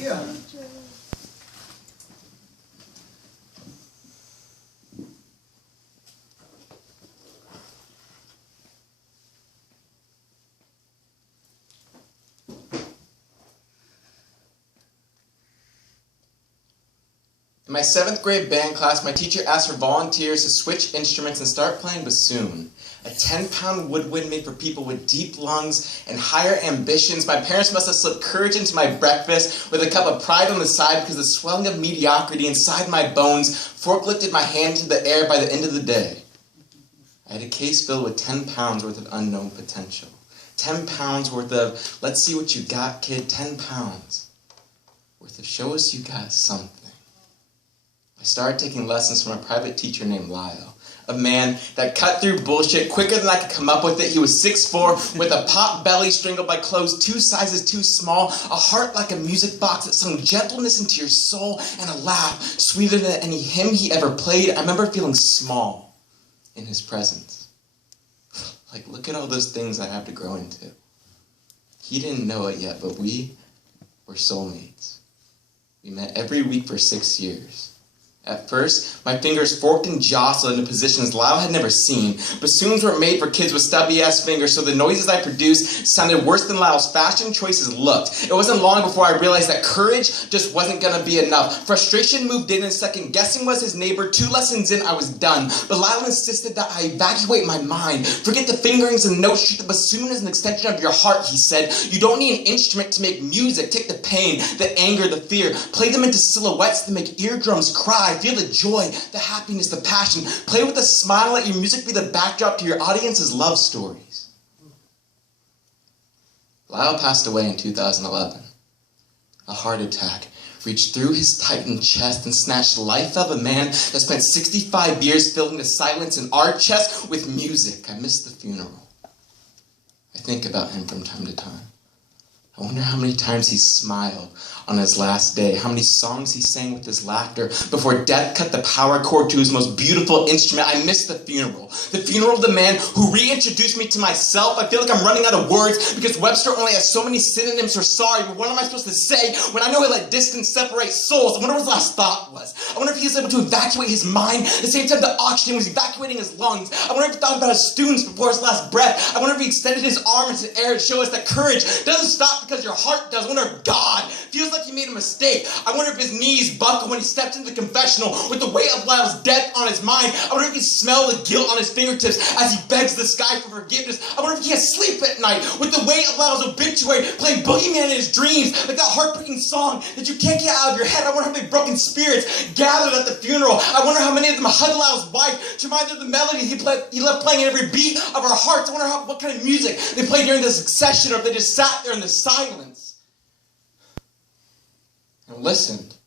Yeah. In my 7th grade band class, my teacher asked for volunteers to switch instruments and start playing bassoon, a 10-pound woodwind made for people with deep lungs and higher ambitions. My parents must have slipped courage into my breakfast with a cup of pride on the side because the swelling of mediocrity inside my bones forklifted my hand into the air by the end of the day. I had a case filled with 10 pounds worth of unknown potential. 10 pounds worth of, let's see what you got, kid, 10 pounds worth of show us you got something. I started taking lessons from a private teacher named Lyle, a man that cut through bullshit quicker than I could come up with it. He was 6'4", with a pot belly strangled by clothes 2 sizes too small, a heart like a music box that sung gentleness into your soul, and a laugh sweeter than any hymn he ever played. I remember feeling small in his presence. Like, look at all those things I have to grow into. He didn't know it yet, but we were soulmates. We met every week for 6 years. At first, my fingers forked and jostled into positions Lyle had never seen. Bassoons were made for kids with stubby-ass fingers, so the noises I produced sounded worse than Lyle's fashion choices looked. It wasn't long before I realized that courage just wasn't gonna be enough. Frustration moved in, and second guessing was his neighbor. 2 lessons in, I was done. But Lyle insisted that I evacuate my mind. Forget the fingerings and notes. Treat the bassoon as an extension of your heart, he said. You don't need an instrument to make music. Take the pain, the anger, the fear. Play them into silhouettes that make eardrums cry. Feel the joy, the happiness, the passion. Play with a smile. Let your music be the backdrop to your audience's love stories. Lyle passed away in 2011. A heart attack reached through his tightened chest and snatched the life of a man that spent 65 years filling the silence in our chest with music. I miss the funeral. I think about him from time to time. I wonder how many times he smiled on his last day, how many songs he sang with his laughter before death cut the power cord to his most beautiful instrument. I miss the funeral of the man who reintroduced me to myself. I feel like I'm running out of words because Webster only has so many synonyms for sorry, but what am I supposed to say when I know he let distance separate souls? I wonder what his last thought was. I wonder if he was able to evacuate his mind at the same time the oxygen was evacuating his lungs. I wonder if he thought about his students before his last breath. I wonder if he extended his arm into the air to show us that courage doesn't stop because your heart does. I wonder if God feels like he made a mistake. I wonder if his knees buckled when he stepped into the confessional with the weight of Lyle's death on his mind. I wonder if he smelled the guilt on his fingertips as he begs the sky for forgiveness. I wonder if he can't sleep at night with the weight of Lyle's obituary playing boogeyman in his dreams, like that heartbreaking song that you can't get out of your head. I wonder how many broken spirits gathered at the funeral. I wonder how many of them hugged Lyle's wife to remind her of the melody he left playing in every beat of our hearts. I wonder what kind of music they played during the succession, or if they just sat there in the silence and listened.